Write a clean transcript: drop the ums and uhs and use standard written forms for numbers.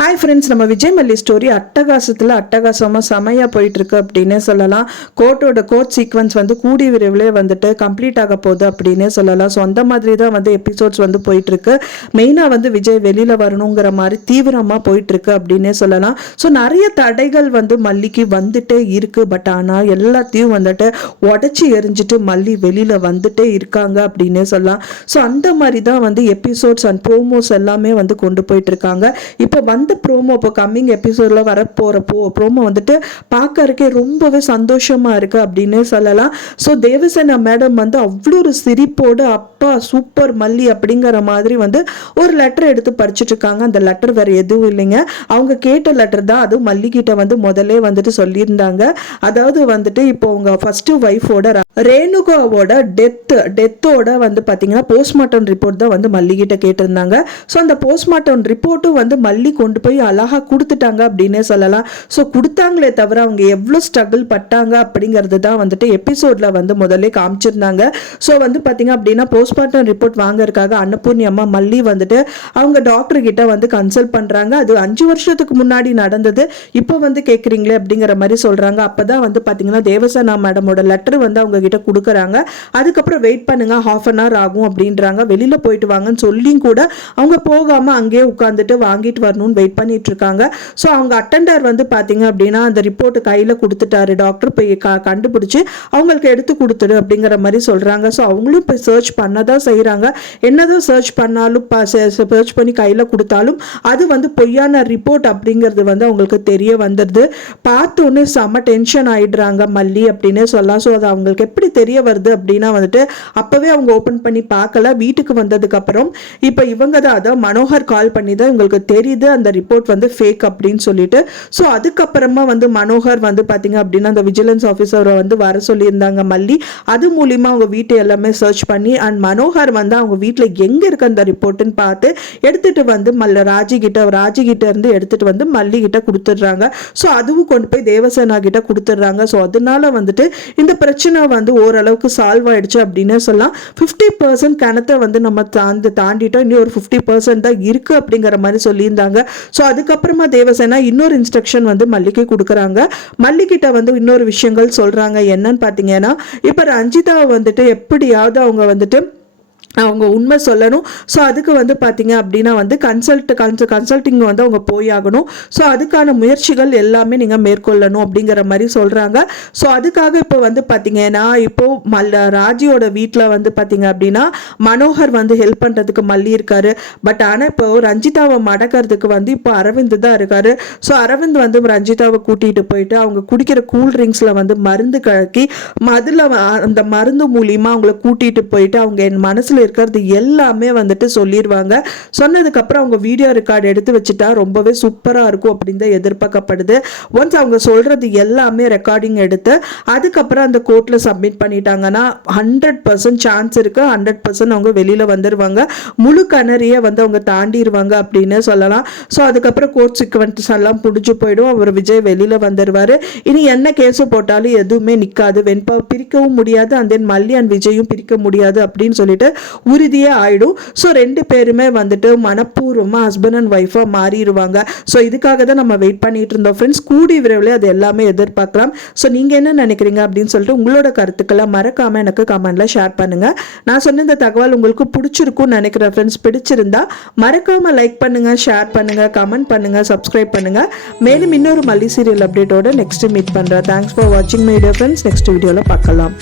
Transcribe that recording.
Hi friends, நம்ம விஜய் மல்லி story அட்டகாசமாக செமையாக போயிட்டுருக்கு அப்படின்னு சொல்லலாம். கோர்ட் சீக்வன்ஸ் வந்து கூடி விரைவில் வந்துட்டு கம்ப்ளீட் ஆக போகுது அப்படின்னு சொல்லலாம். ஸோ அந்த மாதிரி தான் வந்து எபிசோட்ஸ் வந்து போயிட்டுருக்கு. மெயினாக வந்து விஜய் வெளியில் வரணுங்கிற மாதிரி தீவிரமாக போயிட்டுருக்கு அப்படின்னே சொல்லலாம். ஸோ நிறைய தடைகள் வந்து மல்லிக்கு வந்துட்டே இருக்குது. பட் ஆனால் எல்லாத்தையும் வந்துட்டு உடச்சி எரிஞ்சிட்டு மல்லி வெளியில் வந்துட்டே இருக்காங்க அப்படின்னே சொல்லலாம். ஸோ அந்த மாதிரி தான் வந்து எபிசோட்ஸ் அண்ட் ப்ரோமோஸ் எல்லாமே வந்து கொண்டு போயிட்டுருக்காங்க. இப்போ வந்து ப்ரோமோ இப்போ கம்மிங் எபிசோடில் வரப்போகிற ப்ரோமோ வந்துட்டு பார்க்கறதுக்கே ரொம்பவே சந்தோஷமாக இருக்குது அப்படின்னு சொல்லலாம். ஸோ தேவசேனா மேடம் வந்து அவ்வளோ ஒரு சிரிப்போடு அப்பா சூப்பர் மல்லி அப்படிங்கிற மாதிரி வந்து ஒரு லெட்டர் எடுத்து படிச்சுட்டு இருக்காங்க. அந்த லெட்டர் வேறு எதுவும் இல்லைங்க, அவங்க கேட்ட லெட்டர் தான். அதுவும் மல்லிகிட்ட வந்து முதலே வந்துட்டு சொல்லியிருந்தாங்க. அதாவது வந்துட்டு இப்போ உங்க ஃபர்ஸ்ட் ஒய்ஃபோட ரேணுகாவோட டெத்தோட வந்து பார்த்தீங்கன்னா போஸ்ட்மார்ட்டம் ரிப்போர்ட் தான் வந்து மல்லிகிட்ட கேட்டிருந்தாங்க. ஸோ அந்த போஸ்ட்மார்ட்டம் ரிப்போர்ட்டும் வந்து மல்லி கொண்டு போய் அழகாக கொடுத்துட்டாங்க அப்படின்னே சொல்லலாம். ஸோ கொடுத்தாங்களே தவிர அவங்க எவ்வளோ ஸ்ட்ரகிள் பட்டாங்க அப்படிங்கிறது தான் வந்துட்டு எபிசோட்ல வந்து முதல்ல காமிச்சிருந்தாங்க. ஸோ வந்து பார்த்தீங்க அப்படின்னா போஸ்ட்மார்ட்டம் ரிப்போர்ட் வாங்கறதுக்காக அன்னபூர்ணி அம்மா மல்லி வந்துட்டு அவங்க டாக்டர் கிட்ட வந்து கன்சல்ட் பண்றாங்க. அது 5 வருஷத்துக்கு முன்னாடி நடந்தது, இப்போ வந்து கேட்குறீங்களே அப்படிங்கிற மாதிரி சொல்றாங்க. அப்பதான் வந்து பார்த்தீங்கன்னா தேவசேனா மேடமோட லெட்டர் வந்து அவங்க கிட்ட கொடுக்குறாங்க. அதுக்கப்புறம் வெயிட் பண்ணுங்க, ½ அன் ஹவர் ஆகும் அப்படின்றாங்க. வெளியில போயிட்டு வாங்கன்னு சொல்லியும் கூட அவங்க போகாம அங்கேயே உட்காந்துட்டு வாங்கிட்டு வரணும்னு வெயிட் பண்ணிட்டு இருக்காங்க. ஸோ அவங்க அட்டெண்டர் வந்து பார்த்தீங்க அப்படின்னா அந்த ரிப்போர்ட் கையில் கொடுத்துட்டாரு. டாக்டர் போய் கண்டுபிடிச்சு அவங்களுக்கு எடுத்து கொடுத்துரு அப்படிங்கிற மாதிரி சொல்றாங்க. ஸோ அவங்களும் இப்போ சர்ச் பண்ணதான் செய்கிறாங்க. என்னதான் சர்ச் பண்ணாலும் சர்ச் பண்ணி கையில் கொடுத்தாலும் அது வந்து பொய்யான ரிப்போர்ட் அப்படிங்கிறது வந்து அவங்களுக்கு தெரிய வந்துடுது. பார்த்தோன்னே செம்ம டென்ஷன் ஆயிடுறாங்க மல்லி அப்படின்னு சொல்லலாம். ஸோ அது அவங்களுக்கு எப்படி தெரிய வருது அப்படின்னா வந்துட்டு அப்பவே அவங்க ஓப்பன் பண்ணி பார்க்கல. வீட்டுக்கு வந்ததுக்கு அப்புறம் இப்போ இவங்க தான் அதான் மனோகர் கால் பண்ணி தான் உங்களுக்கு தெரியுது அந்த ரிப்போர்ட் வந்து ஃபேக் அப்படின்னு சொல்லிட்டு. ஸோ அதுக்கப்புறமா வந்து மனோகர் வந்து பார்த்தீங்க அப்படின்னா அந்த விஜிலன்ஸ் ஆஃபீஸரை வந்து வர சொல்லியிருந்தாங்க மல்லி. அது மூலிமா அவங்க வீட்டை எல்லாமே சர்ச் பண்ணி அண்ட் மனோகர் வந்து அவங்க வீட்டில் எங்கே இருக்கு அந்த ரிப்போர்ட்டுன்னு பார்த்து எடுத்துட்டு வந்து ராஜி கிட்ட இருந்து எடுத்துட்டு வந்து மல்லி கிட்ட கொடுத்துட்றாங்க. ஸோ அதுவும் கொண்டு போய் தேவசேனா கிட்ட கொடுத்துட்றாங்க. ஸோ அதனால வந்துட்டு இந்த பிரச்சனை வந்து ஓரளவுக்கு சால்வ் ஆயிடுச்சு அப்படின்னு சொல்லலாம். 50% கணத்தை வந்து நம்ம தாண்டிட்டோம், இன்னும் ஒரு 50% தான் இருக்கு அப்படிங்கிற மாதிரி சொல்லியிருந்தாங்க. ஸோ அதுக்கப்புறமா தேவசேனா இன்னொரு இன்ஸ்ட்ரக்ஷன் வந்து மல்லிக்கு கொடுக்குறாங்க. மல்லிகிட்ட வந்து இன்னொரு விஷயங்கள் சொல்றாங்க. என்னன்னு பார்த்தீங்கன்னா இப்போ ரஞ்சிதாவை வந்துட்டு எப்படியாவது அவங்க வந்துட்டு அவங்க உண்மை சொல்லணும். ஸோ அதுக்கு வந்து பார்த்தீங்க அப்படின்னா வந்து கன்சல்டிங் வந்து அவங்க போயாகணும். ஸோ அதுக்கான முயற்சிகள் எல்லாமே நீங்கள் மேற்கொள்ளணும் அப்படிங்கிற மாதிரி சொல்கிறாங்க. ஸோ அதுக்காக இப்போ வந்து பார்த்தீங்கன்னா இப்போ ராஜியோட வீட்டில் வந்து பார்த்தீங்க அப்படின்னா மனோகர் வந்து ஹெல்ப் பண்ணுறதுக்கு மல்லி இருக்காரு. பட் ஆனால் இப்போ ரஞ்சிதாவை மடக்கிறதுக்கு வந்து இப்போ அரவிந்த் தான் இருக்காரு. ஸோ அரவிந்த் வந்து ரஞ்சிதாவை கூட்டிகிட்டு போயிட்டு அவங்க குடிக்கிற கூல் ட்ரிங்க்ஸில் வந்து மருந்து கலக்கி அதில் அந்த மருந்து மூலியமாக அவங்கள கூட்டிகிட்டு போயிட்டு அவங்க என் மனசில் இருக்கிறது எல்லாமே வந்துட்டு சொல்லிடுவாங்க. சொன்னதுக்கு அப்புறம் அவங்க வீடியோ ரெக்கார்டு எடுத்து வச்சுட்டா ரொம்பவே சூப்பரா இருக்கும் அப்படின்னு தான் எதிர்பார்க்கப்படுது. ஒன்ஸ் அவங்க சொல்றது எல்லாமே ரெக்கார்டிங் எடுத்து அதுக்கப்புறம் அந்த கோர்ட்ல சப்மிட் பண்ணிட்டாங்கன்னா 100% சான்ஸ் இருக்கு, 100% அவங்க வெளியில வந்துருவாங்க. முழு கணரிய வந்து அவங்க தாண்டிடுவாங்க அப்படின்னு சொல்லலாம். ஸோ அதுக்கப்புறம் கோர்ட் சீக்வன்ஸ் எல்லாம் புடிச்சு போயிடும். அவர் விஜய் வெளியில வந்துருவாரு. இனி என்ன கேஸ் போட்டாலும் எதுவுமே நிக்காது, வெண்பா பிரிக்கவும் முடியாது, அந்த மல்லி அண்ட் விஜயும் பிரிக்க முடியாது அப்படின்னு சொல்லிட்டு உறுதியே ஆயிடும். ஸோ 2 பேருமே வந்துட்டு மனப்பூர்வமாக ஹஸ்பண்ட் அண்ட் ஒய்ஃபாக மாறிடுவாங்க. ஸோ இதுக்காக தான் நம்ம வெயிட் பண்ணிட்டு இருந்தோம் ஃப்ரெண்ட்ஸ். கூடி விரைவில் அது எல்லாமே எதிர்பார்க்கலாம். ஸோ நீங்கள் என்ன நினைக்கிறீங்க அப்படின்னு சொல்லிட்டு உங்களோட கருத்துக்களை மறக்காமல் எனக்கு கமெண்ட்ல ஷேர் பண்ணுங்க. நான் சொன்ன இந்த தகவல் உங்களுக்கு பிடிச்சிருக்கும்னு நினைக்கிறேன் ஃப்ரெண்ட்ஸ். பிடிச்சிருந்தா மறக்காமல் லைக் பண்ணுங்க, ஷேர் பண்ணுங்க, கமெண்ட் பண்ணுங்க, சப்ஸ்கிரைப் பண்ணுங்க. மேலும் இன்னொரு மல்லி சீரியல் அப்டேட்டோட நெக்ஸ்ட் மீட் பண்ணுறேன். தேங்க்ஸ் ஃபார் வாட்சிங் மை வீடியோ ஃப்ரெண்ட்ஸ். நெக்ஸ்ட் வீடியோவில் பார்க்கலாம்.